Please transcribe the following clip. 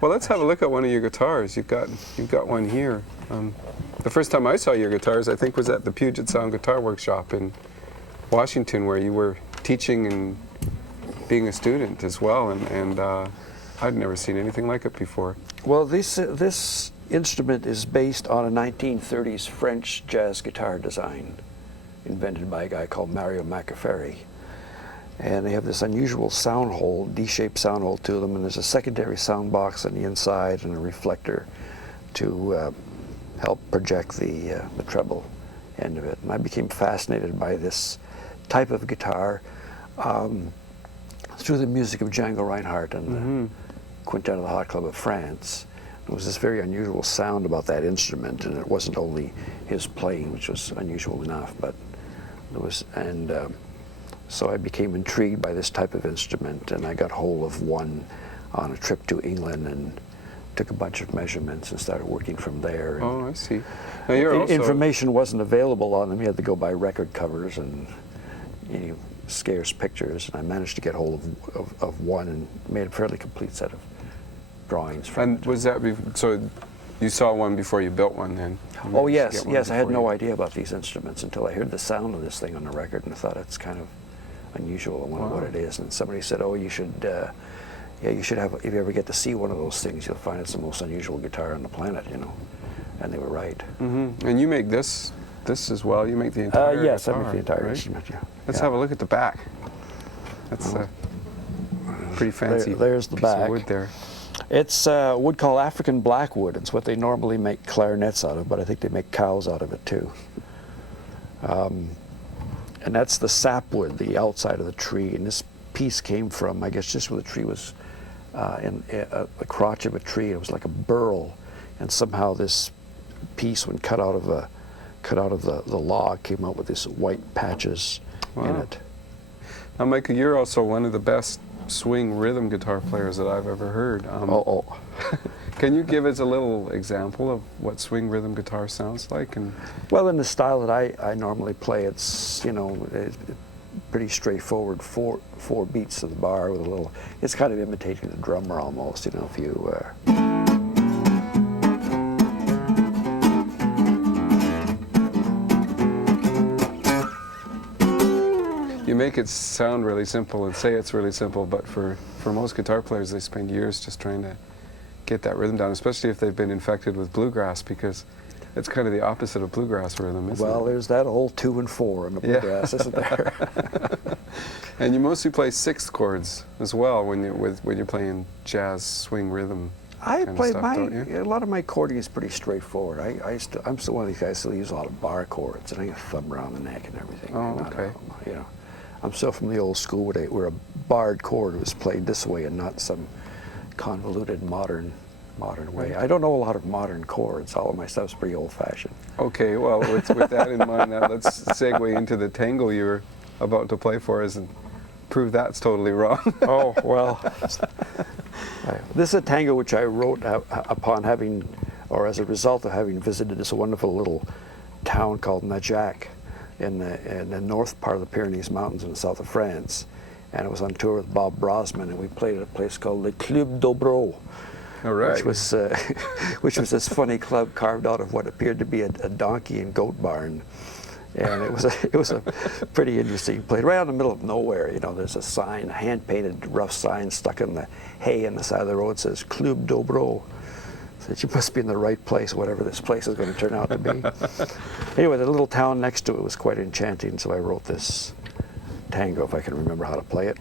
Well, let's have a look at one of your guitars. You've got one here. The first time I saw your guitars, I think, was at the Puget Sound Guitar Workshop in Washington, where you were teaching and being a student as well, and I'd never seen anything like it before. Well, this instrument is based on a 1930s French jazz guitar design invented by a guy called Maccaferri. And they have this unusual sound hole, D-shaped sound hole to them, and there's a secondary sound box on the inside and a reflector to help project the treble end of it. And I became fascinated by this type of guitar through the music of Django Reinhardt and the Quintet of the Hot Club of France. There was this very unusual sound about that instrument, and it wasn't only his playing, which was unusual enough, but there was, so I became intrigued by this type of instrument, and I got hold of one on a trip to England and took a bunch of measurements and started working from there. And oh, I see. Now you're also... information wasn't available on them. You had to go by record covers and scarce pictures, and I managed to get hold of one and made a fairly complete set of drawings from And was that, so you saw one before you built one then? Oh yes, yes, I had no idea about these instruments until I heard the sound of this thing on the record, and I thought it's kind of unusual. I wondered what it is, and somebody said, oh, you should have, if you ever get to see one of those things, you'll find it's the most unusual guitar on the planet, and they were right. And you make this as well? You make the entire yes, guitar, I make the entire right? instrument, yeah. Let's have a look at the back. That's pretty fancy there's the piece back. of wood there. It's wood called African blackwood. It's what they normally make clarinets out of, but I think they make cows out of it too. And that's the sapwood, the outside of the tree. And this piece came from, I guess, just where the tree was in the crotch of a tree. It was like a burl, and somehow this piece, when cut out of the log, came out with these white patches in it. Now, Michael, you're also one of the best swing rhythm guitar players that I've ever heard. Can you give us a little example of what swing rhythm guitar sounds like? And well, in the style that I normally play, it's it's pretty straightforward. Four beats of the bar with a little. It's kind of imitating the drummer almost. If you. You make it sound really simple and say it's really simple, but for most guitar players, they spend years just trying to get that rhythm down, especially if they've been infected with bluegrass, because it's kind of the opposite of bluegrass rhythm, isn't it? Well, there's that old 2 and 4 in the bluegrass, isn't there? And you mostly play sixth chords as well when you're playing jazz swing rhythm. I play stuff, a lot of my chording is pretty straightforward. I'm still one of these guys who use a lot of bar chords, and I get a thumb around the neck and everything. Oh, okay. I'm still from the old school where a barred chord was played this way and not some convoluted modern way. I don't know a lot of modern chords. All of my stuff's pretty old-fashioned. Okay, well, with that in mind, now let's segue into the tango you're about to play for us and prove that's totally wrong. Oh, well. This is a tango which I wrote upon having, or as a result of having visited this wonderful little town called Najac in the north part of the Pyrenees Mountains in the south of France. And I was on tour with Bob Brosman, and we played at a place called Le Club d'Aubreau. All right. Which was this funny club carved out of what appeared to be a donkey and goat barn. And it was a pretty interesting place, right out in the middle of nowhere. There's a sign, a hand-painted rough sign stuck in the hay on the side of the road, says Club d'Aubreau. Said, you must be in the right place, whatever this place is going to turn out to be. Anyway, the little town next to it was quite enchanting, so I wrote this tango, if I can remember how to play it.